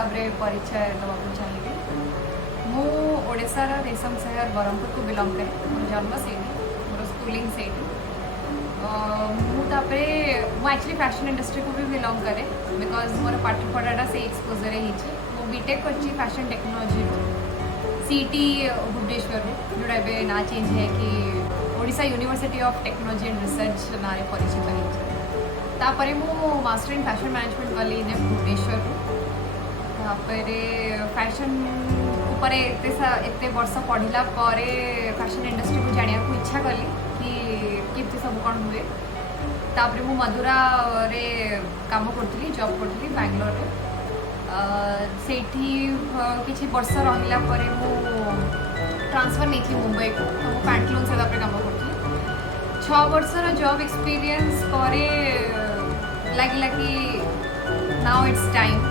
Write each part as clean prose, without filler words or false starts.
हिसाब रे परिचय देवाक चाहिए। मु ओडिशार रेशम शहर ब्रह्मपुर को बिलोंग करे। मोर जन्म से मोर स्कूलिंग से मुझे एक्चुअली फैशन इंडस्ट्री को भी बिलोंग करे बिकॉज मोर पाठ पढ़ाटा से एक्सपोजर हो बीटेक कर फैशन टेक्नोलोजी सीटी भुवनेश्वर जोड़ा ए ना चेंज है कि Odisha university of technology and research ना परिचित होतापर मु मास्टर इन फैशन मैनेजमेंट कली इन भुवनेश्वर फैशन उपर एत वर्ष पढ़ला फैशन इंडस्ट्री को जाना को इच्छा कली कि केमती सब कौन हुए तापर मु मधुरा रे काम करी जॉब करी बैंगलोर सेठी किसी वर्ष रहिला परे मु ट्रांसफर नहीं थी मुंबई को तो मु पैंटलून से काम करी 6 वर्षर जॉब एक्सपीरियंस परे लगे कि नाउ इट्स टाइम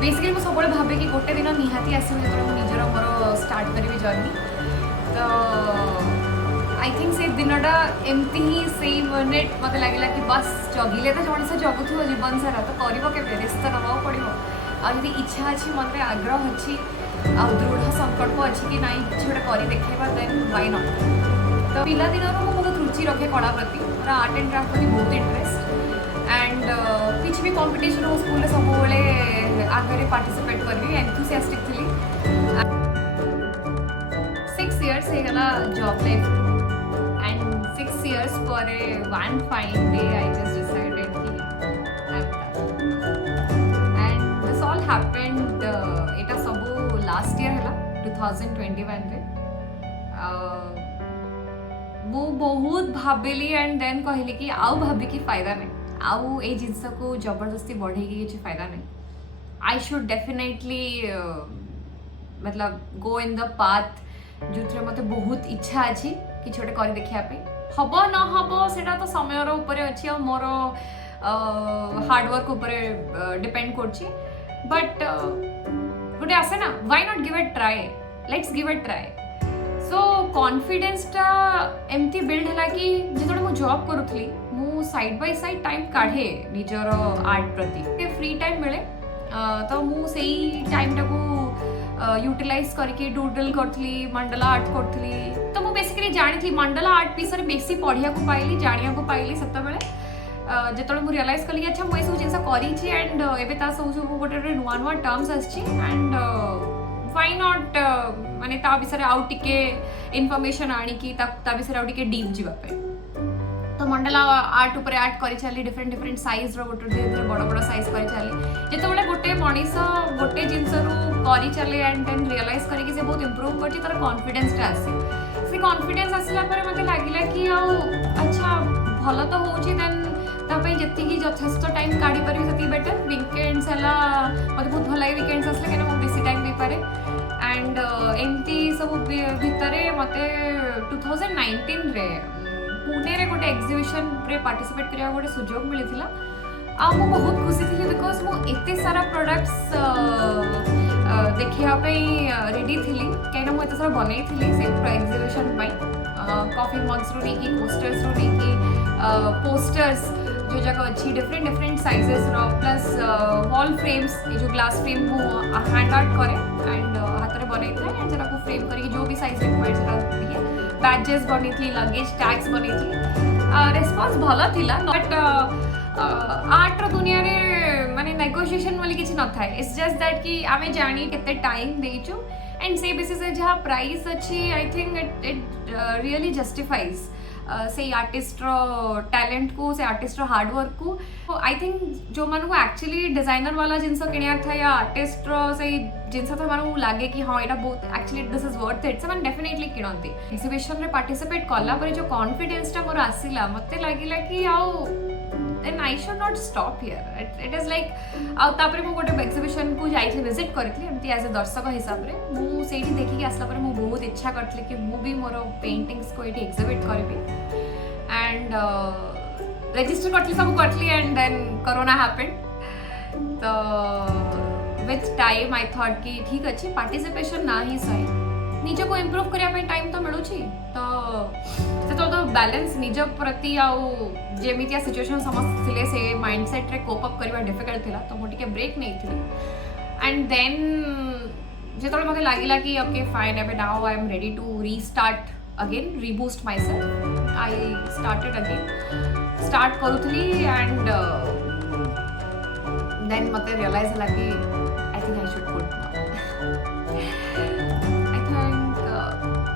बेसिकली मुझे सब भावे कि गोटे दिन निहाती आसो जो निजर मोर स्टार्ट करी जर्नी तो आई थिंक से दिनटा एमती ही से मिनिट मत लगे कि बस जगिले तो जन से जगुव जीवन सारा तो कर रिस्क तो नवा पड़ो आदि इच्छा अच्छी मन में आग्रह अच्छी आ दृढ़ संकल्प अच्छी कि नाई किसी गोटे कर देखा देन व्हाई नॉट तो पिला दिन बहुत रुचि रखे कला प्रति मोर आर्ट एंड क्राफ्ट प्रति बहुत इंटरेस्ट एंड किसी भी कंपटीशन हो स्कूल सब आगे पार्टिसिपेट करी एंथुसियास्टिक थी 6 years होगा जॉब लाइफ एंड 6 years पर one fine day I just decided कि एंड दिस ऑल हैपेंड एटा सब लास्ट ईयर है 2021 रे वो बहुत भाविली एंड देन कहली कि आउ भाभी कि फायदा नहीं आउ ए जिनस को जबरदस्ती बढ़े किसी फायदा नहीं आई शुड डेफिनेटली मतलब गो इन द पाथ जो मत बहुत इच्छा अच्छी कि गोटे कर देखापी हम न हम से तो समय अच्छी और मोर हार्डवर्क डिपेंड कर बट गोटे आसे ना why not give it try let's give it try so कॉन्फिडेंसटा एमती बिल्ड है कि जो मुझे जॉब करूली मु साइड बाय साइड टाइम काढ़े निजर आर्ट प्रति फ्री टाइम मिले तो मु से टाइम टाको यूटिलाइज करके डूडल करी मंडला आर्ट करी तो मुझे बेसिकली जानी मंडला आर्ट विषय बेसी पढ़िया को पाइली जानिया को पाइली से जो मुझे रियलाइज कली अच्छा मुझे सब जिन करी एंड एवं सब गोटे नुआ नुआ टर्म्स एंड व्हाई नॉट माने ता विषय आउ टिके इनफॉरमेशन आनिकी ता विषय आउ टिके डीप जीवापे तो मंडला आर्ट उपर आर्ट करी चली डिफरेंट डिफरेंट साइज रो गोटे धीरे धीरे बड़ बड़ साइज करी चली जिते गोटे मनीष गोटे जिनस करी चले एंड देन रियलाइज करके से बहुत इम्प्रूव कर तार कॉन्फिडेंस आसे से कॉन्फिडेंस आसला पर मते लागिला कि आ अच्छा भल तो होची देन तापई जति यथेष्ट टाइम काढ़ी पारि सेति बेटर वीकेंड्स हला मते बहुत भल लागे वीकेंड्स आसले केना मो बेसी टाइम दे पारे एंड एमती सब भितर मते 2019 रे पुणे रे गोटे एग्जिबिशन रे पार्टिसिपेट करया गोटे सुजोग मिलिथिला आ मो बहुत खुशी थी बिकॉज मो एते सारा प्रोडक्ट्स देखिया रेडी थी कहीं मुझे सारा बनई थी से एग्जिबिशन कॉफी मग्स रू नहीं पोस्टर्स रू नहीं पोस्टर्स जो जगह अच्छी डिफरेंट डिफरेंट साइजेस रो प्लस वॉल फ्रेम्स ये जो ग्लास फ्रेम मु हैंड आर्ट करे एंड हाथ में बनई था एंड जरा को फ्रेम करके जो भी साइज रिक्वायर्ड सेटा दिए बैजेस बनी थी लगेज टैग्स बनी थी रेस्पॉन्स भल थिला बट आर्ट रो दुनिया रे माने नेगोशिएशन वाली किसी न थाए इट्स जस्ट दैट कि आमे जानी केते टाइम देइछु एंड से बेसिस से जहाँ प्राइस अच्छी I think it really justifies से आर्टिस्ट टैलेंट को से आर्टिस्ट हार्डवर्क को आई थिंक जो मन को एक्चुअली डिजाइनर वाला जिनस किणियार था या आर्टिस्ट से जिनस था मन लगे कि हाँ यहाँ बहुत actually this is worth it से डेफिनेटली किणती एक्जिबिशन रे पार्टिसिपेट कला जो कॉन्फिडेंसटा मोर आसला मत लगिला कि आउ then I should not stop here. It is like आउ तापरे मु गोटे एग्जिबिशन को जाइथि विजिट करथि एमती एज ए दर्शक हिसाब रे मु सेठी देखि कि आसला पर मु बहुत इच्छा करथि कि मु भी मोर पेंटिंग्स को एठी एग्जिबिट करबी एंड रजिस्टर करथि सब करथि एंड देन कोरोना हैपेंड तो विथ टाइम आई थॉट कि ठीक अच्छे पार्टिसिपेशन ना ही सही निज को इम्प्रूव करने टाइम तो मिलूँ तो बैलेंस निज प्रति आमिया सिचुएशन समस्त थे से माइंडसेट रे कोप अप करवा डिफिकल्ट थिला तो मुझे ब्रेक नहीं थी एंड देन जो मत लगे कि ओके फाइन एबे now I am ready to restart again reboost my self I started again start करूली एंड देन मत रियलाइज है कि I think I should put I think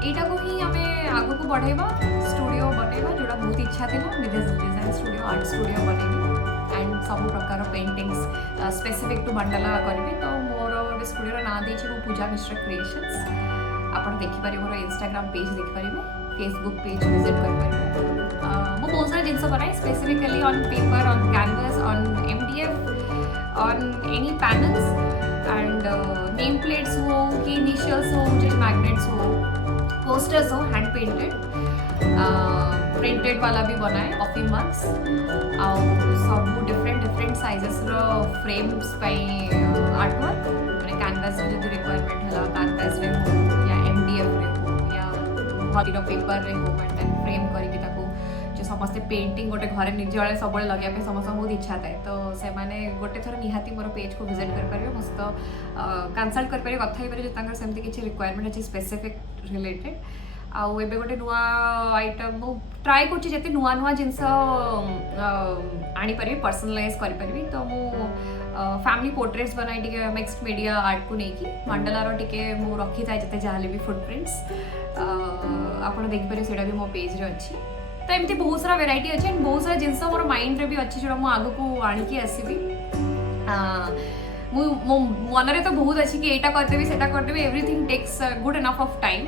एटा को ही आम आग को बढ़ेबा स्टूडियो बनैबा जोड़ा बहुत इच्छा थी डिजाइन स्टूडियो आर्ट स्टूडियो बनैबी एंड सब प्रकार पेंटिंग्स स्पेसिफिक टू मंडला करी तो मोर गोटे स्टूडियो ना देछि वो पूजा मिश्र क्रिएशंस आप देखिपारे मोर इंस्टाग्राम पेज देखिपारे फेसबुक पेज विजिट करें मो बहुत सारा जिन बनाए specifically on paper on canvas on MDF on any panels and name plates हो कि इनिशियल्स हो जो मैग्नेट्स हो पोस्टर्स हो हैंड पेंटेड प्रिंटेड वाला भी बनाए कॉफी मग्स सब डिफरेंट साइजेस फ्रेम्स आर्टवर्क मैंने कैनवस जो रिक्वायरमेंट है कैनवस रे हो या MDF रे हो या हॉलीर पेपर रे हो एंड देन फ्रेम करके जो समस्ते पेंटिंग गोटे घरे निज सब लगे समस्त बहुत इच्छा थाए तो से माने गोटे थर निहाती मोर पेज को विजिट कर मो सहित कंसल्ट कर कथा सेमती किसी रिक्वायरमेंट अच्छी स्पेसिफिक रिलेटेड आउ एबे गोटे नुआ आइटम मु ट्राई करछि नुआ नुआ जिनस आनी पारि पर्सनलाइज करि पारि तो मु फैमिली पोर्ट्रेट्स बनाई टिके मिक्स्ड मीडिया आर्ट को लेकिन मंडला रो टिके मु रखी थाए जते जाहले भी फुटप्रिंट्स आपण देख पारे सेटा भी मो पेज रे अछि तो एमती बहुत सारा वेराइटी अच्छे एंड बहुत सारा जिनस मोर माइंड रे भी अच्छी जो आग को आणिकी आसबि मो मन रे तो बहुत अच्छी कि एटा करदेबी सेटा करदेबी everything takes good enough of time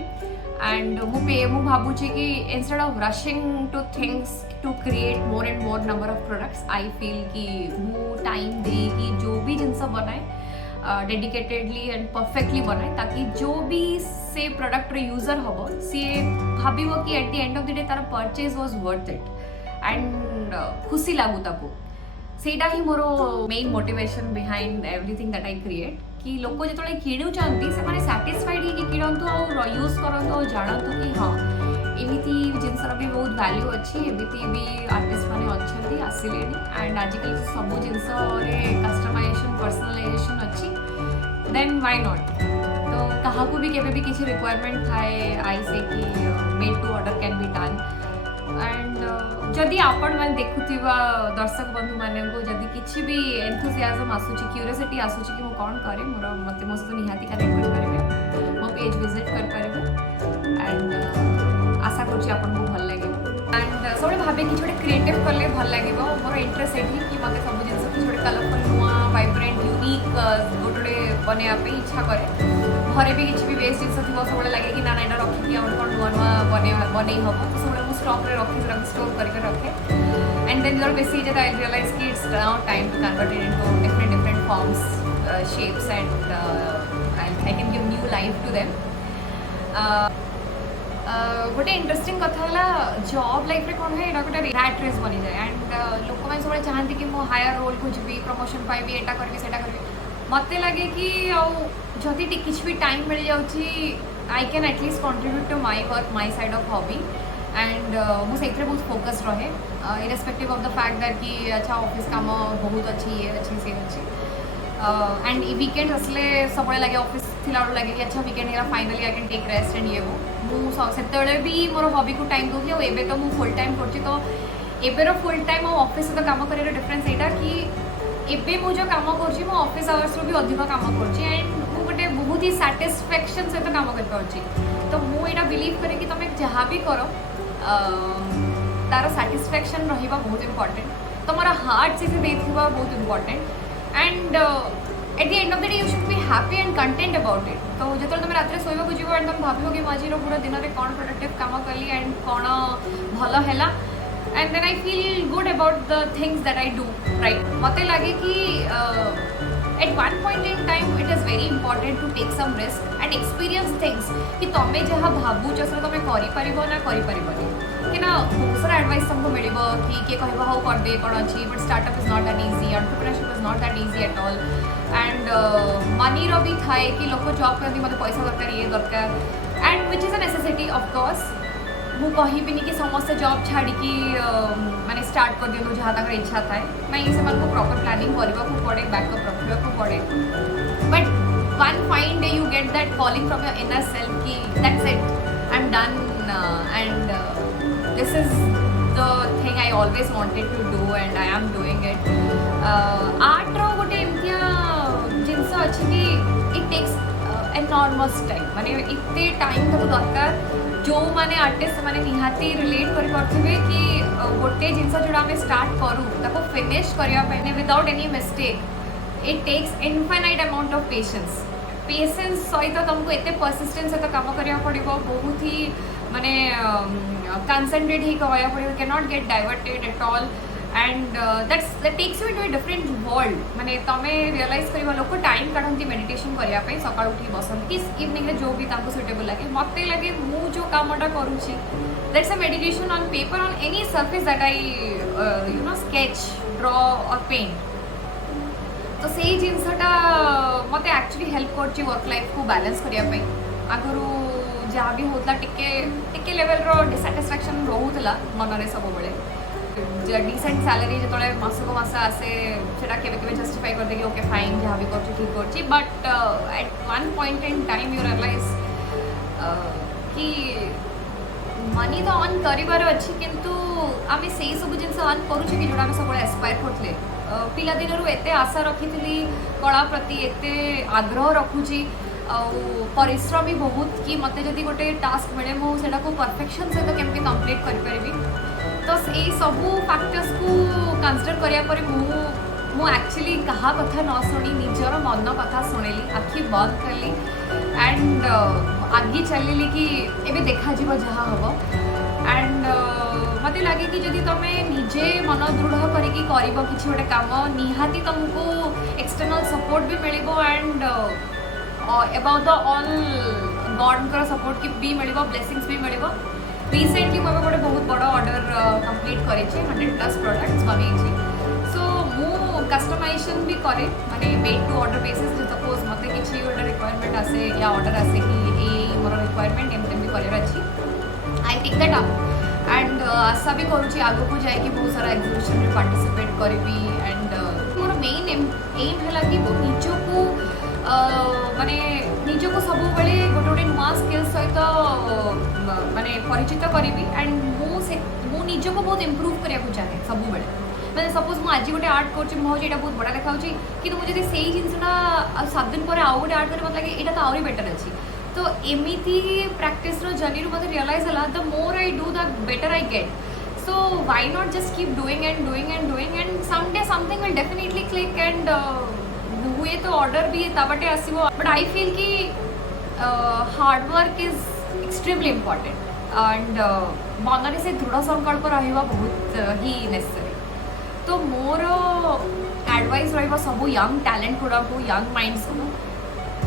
and मु भावुची कि instead of rushing to things to create more and more number of products I feel कि मु टाइम दे कि जो भी जिनस बनाए डेडिकेटेडली एंड परफेक्टली बनाए ताकि जो भी से प्रोडक्ट यूजर हम सी भाव कि at the end of the day तार purchase was worth it and खुशी लागू ताको सेटा ही मोर main motivation behind everything that I create कि लोक जो किणुचांती से माने सैटिस्फाइड ही किणतु और यूज करंतु और जानतु कि हाँ एमिति जिनसर भी बहुत वैल्यू अच्छी एमिति भी आर्टिस्ट माने अच्छी आसिले एंड आजिकल सब जिनस कस्टमाइजेशन पर्सनलाइजेशन अच्छी देन व्हाई नॉट तो कहा भी केबे भी किसी रिक्वायरमेंट थाए आई से कि made to order can be done and जदि आपण मैंने देखुवा दर्शक बंधु मानक जदि किसी भी एंथुसियाजम आसूची क्यूरियोसिटी आसूची कि मु कौन करे मोर मते मो सहित निहाती कनेक्ट कर पारे मो पेज विजिट कर पारे एंड आशा करछि आपन को भल लागे एंड सब भाबे कि छोटे क्रिएटिव करले भल लागे मोर इंटरेस्ट एठी कि मते सब जिंस कि छोटे कलरफुल नुआ वाइब्रेंट यूनिक गोटोडे बनेया पे इच्छा करे घरे भी किसी भी वेस्ट जिन थी सब लगे कि ना ना रखी कौन नुआ नुआ बन हम तो सब मुझे स्टॉक रे रखी स्टोर करके रखे एंड देन जब बेसी जब आई रियलाइज कि it's now time to convert it into different forms shapes and I can give new life to them गोटे इंटरेस्टिंग कथा है जॉब लाइफ रे कौन है एटा गोटे रैट रेस बनी जाए एंड लोक मैंने सब चाहती कि मो हायर रोल खोजी प्रमोशन पाइबी एटा करबी सेटा करबी मत लगे कि जदि किसी भी टाइम मिल जाऊँगी I can at least contribute to my work my side of hobby and मुझे बहुत फोकस रहे irrespective of the fact that कि अच्छा ऑफिस काम बहुत अच्छी ये अच्छी सी अच्छी एंड वीकेंड असले सब लगे ऑफिस थिला लगे कि अच्छा वीकेंड है finally I can take rest and ये वो से भी मोर हॉबी को टाइम दूसरी और एबे तो मु फुल टाइम करछि तो एबेर फुल टाइम और ऑफिस सहित काम कर डिफरेन्स यहाँ कि एबे मु जो काम करछि मो ऑफिस आवर्स रो भी अधिक काम करछि एंड मु गोटे बहुत ही सैटिस्फैक्शन सहित काम कर पाउछि तो मु एटा बिलीव करे कि तुम जहाँ भी करो तार सैटिस्फैक्शन रहिबा बहुत इंपॉर्टेंट तुम हार्ट से देथिबा बहुत important and eight the end of the day you should be happy and content about it तो जो तुम रात शोवा को जीव एंड तुम भाव कि मझी पूरा दिन में कौन प्रोडक्टिव काम कली एंड कौन भल है and then I feel good about the things that I do right मत लगे कि at one point in time it is very important to take some risk and experience things कि तुम्हें जहाँ भावुच से तुम कर ना कर कि ना बहुत सारा एडवाइस तुमको मिल कि किए कह हाँ करदे कौन अच्छी but startup is not that easy entrepreneurship is not that easy at all and money रो भी थाए कि लोग जॉब करती मतलब पैसा दरकार ये दरकार and which is a necessity of course मु कहबिनी कि समस्त जॉब छाड़ी माने स्टार्ट कर दिखाँ जहाँ तक इच्छा थाए नहीं से प्रॉपर प्लानिंग करने को पड़े बैकअप रखा पड़े but one fine day you get that calling from your inner self ki that's it, I'm done, and this is the thing I always wanted to do and I am doing it. Art ro gote emtiya jinsa achi ki it takes enormous time, माने इतने time तो दरकार जो माने artist माने निहाती relate करि करथिबे कि गोटे जिंस जोड़ा आम स्टार्ट करूँ ताको फिनिश करने without any mistake it takes infinite amount of patience सहित तुमको एते परसिस्टेंस सहित काम करिया पड़िबो, बहुत ही माने कंसंट्रेट ही कहया पड़िबो, can not get diverted at all and that takes you into a different world. माने तमे रियलाइज करिबा लोक टाइम काढंती मेडिटेशन करिया पे सकाळ उठी बसंती कि इवनिंग रे जो भी तांको सुटेबल लागे, मते लागे मु जो कामटा करूची that's a meditation on paper on any surface that I sketch draw और पेंट. तो से जिनसटा मते एक्चुअली हेल्प करची वर्क लाइफ को बैलेंस करिया पे. आगरु जहाँ भी होता टिके लेवल रो डिसैटिस्फैक्शन रोहुतला मनरे सब बेले डिसेंट सैलरी जो मसक मस आसे से जस्टिफाई कर देगी ओके फाइन जहाँ भी कर ठीक कर, but at one point in time you realise कि मनी तो अर्न कर अच्छी किंतु आम से सब जिन अर्न करुचे कि जोड़ा सब एस्पायर करते पिला दिन एत आशा रखी कला प्रति एत आग्रह रखुची परिश्रम भी बहुत कि मत जदि गोटे टास्क मिले मुझे परफेक्शन सहित केमती कंप्लीट करी. तो ये सबू फैक्टर्स को कंसीडर करिया मु एक्चुअली कहा कथा न शुणी निजर मन कथा शुणिली, आखि बंद कली एंड आगे चलिली कि एबे देखा जीव जहाँ हम एंड मत लगे कि जदि तुम निजे मन दृढ़ करके किसी गोटे काम निहाती तुमको एक्सटर्नल सपोर्ट भी मिल and about the all god support भी मिल ब्लेसिंग्स भी मिल. रिसेंटली मुझे गोटे बहुत बड़ा ऑर्डर कंप्लीट करे 100+ प्रोडक्ट्स बनई. सो मु कस्टमाइजेशन भी करे माने made to order basis. Suppose मत किसी गोटे रिक्वायरमेंट आसे या ऑर्डर आसे कि ये मोर रिक्वायरमेंट एमती भी करार अच्छी I take that up and आशा भी करुँच आग को जाकि बहुत सारा एग्जिबिशन में पार्टिसिपेट करी एंड मोर मेन एम है कि निजको माने निजको सब गोटे गोटे नुआ स्किल सहित माने परिचित करी एंड मु निजको बहुत इम्प्रूव करिया चाहे सब बेले. मैंने सपोज मुझे आज गोटे आर्ट कर बहुत बड़ा देखा कि मुझे से जिनसा 7 दिन पर आउ गोटे आर्ट कर मतलब कि यहाँ तो आहरी बेटर अच्छी. तो एमती प्रैक्टिस जर्नी मत रियलाइज है the more I do the better I get. So why not just keep doing and someday something will definitely click and हुए तो ऑर्डर भी ताबटे आसो. बट आई फील कि hard work is extremely important and मन से दृढ़ संकल्प रहा बहुत ही नेसेसरी. तो मोर एडवाइस रहा सब यंग टैलेंट गुड़ा को यंग माइंड्स को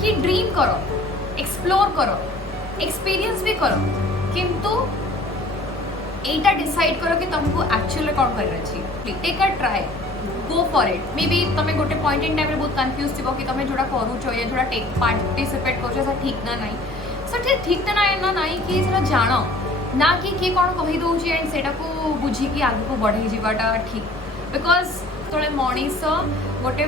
कि ड्रीम करो, एक्सप्लोर करो, एक्सपीरियंस भी करो, किंतु एटा डिसाइड करो कि तुमको एक्चुअली कौन कर take a try, go for it. Maybe तुम गोटे पॉइंट इन टाइम बहुत कन्फ्यूज थी कि तुम जोड़ा करुच या जोड़ा पार्टिसिपेट कर ठीक ना ना सो ठीक ना ना कि जान ना कि किए कौन कहीदे एंड से बुझिकी आग को बढ़े जावाटा ठीक. बिकज जो मनीष गोटे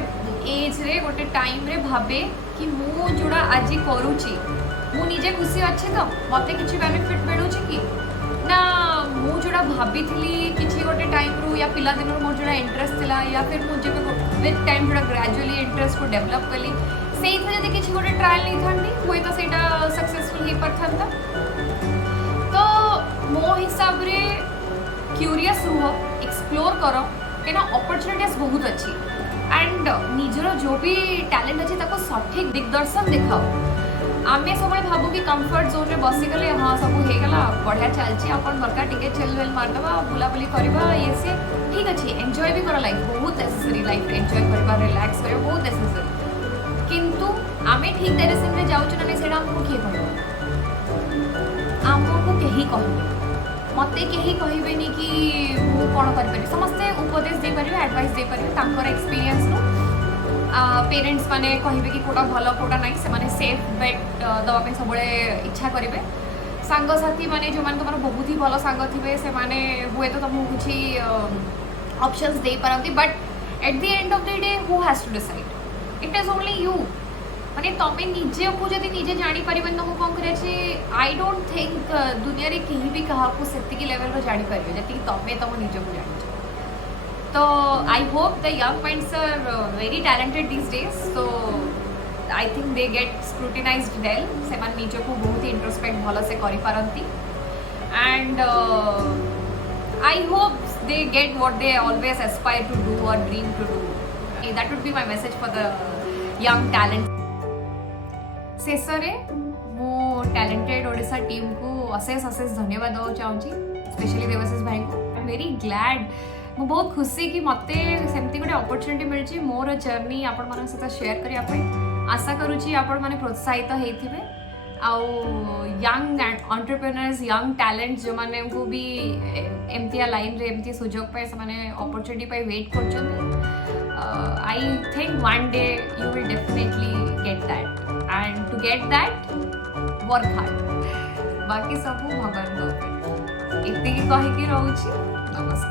एज रे गोटे टाइम रे भावे कि मु जोड़ा आज करुची मु निजे खुशी अच्छे तो मत कि बेनिफिट मिलूँ कि ना मु जोड़ा भाभी किसी गोटे टाइम रू या पिला दिन मोर जोड़ा इंटरेस्ट थिला या फिर मुझे विथ टाइम जोड़ा ग्रेजुअली इंटरेस्ट को डेवलप कली से जब किसी गोटे ट्रायल नहीं था हुए तो सेटा सक्सेसफुल हो पाता. तो मो हिसाब रे क्यूरियस रुह, एक्सप्लोर करो कहीं अपॉर्चुनिटीज बहुत अच्छी एंड निजर जो भी टैलेंट अच्छे ताको सठिक दिग्दर्शन दिखाओ. आमे सब भावु कि कंफर्ट जोन में बसीगले हाँ सब होगला बढ़िया चलती आपन दरकार टिके चेल वेल मारदबा बुलाबुली करवा ये से ठीक अच्छे एंजॉय भी कर लाइफ बहुत नेसेसरी. लाइफ एंजॉय करवा रिलैक्स करवा बहुत नेसेसरी. किंतु आमे ठीक डायरेक्शन में जाऊँ ना से आमको किए कह आमको कहीं कह मत कहीं कहबेनि कि मु कौन करें समस्ते उपदेश दे पारे एडवाइस दे पारे एक्सपीरियंस रू. पेरेंट्स माने कहे कि कोटा भल कोटा ना से सेफ बेट दवाई सब इच्छा करेंगे. सांगसाथी माने जो माने तुम बहुत ही भल सांग थे से माने हुए तो तुमको किसी ऑप्शंस दे पारती but at the end of the day who has to decide it is only you. माने तमें निजे को जदि निजे जानी परिबन तुमको कौन करे छी आई डोंट थिंक दुनिया रे केही भी कहा को सेतिकी लेवल रो जानी परिबे जति तमें तम निजे को जानी छ तो I hope the young minds are very talented these days so I think they get scrutinised well से मान निजे को बहुत ही इंट्रोस्पेक्ट भलो से करि पारंती and I hope they get what they always aspire to do or dream to do. That would be my message for the young talent. शेषरे मो टैलेंटेड ओडिशा टीम को अशेष अशेष धन्यवाद देवा चाहूँगी स्पेशली देवाशीष भाई को आई एम वेरी ग्लैड मु बहुत खुशी कि मते सेमती गोटे अपॉर्चुनिटी मिलची मोर जर्नी आपण मन सहित शेयर करिया पे आशा करूची आपण माने प्रोत्साहित हेथिबे आउ यंग एंटरप्रेन्योर्स यंग टैलेंट जो माने को भी एमतिया लाइन रे एमती सुजोग पे से माने अपॉर्चुनिटी पे वेट करछन I think one day you will definitely get that and to get that work hard बाकी सब भगवान को इतनी कही कि रहउची नमस्कार।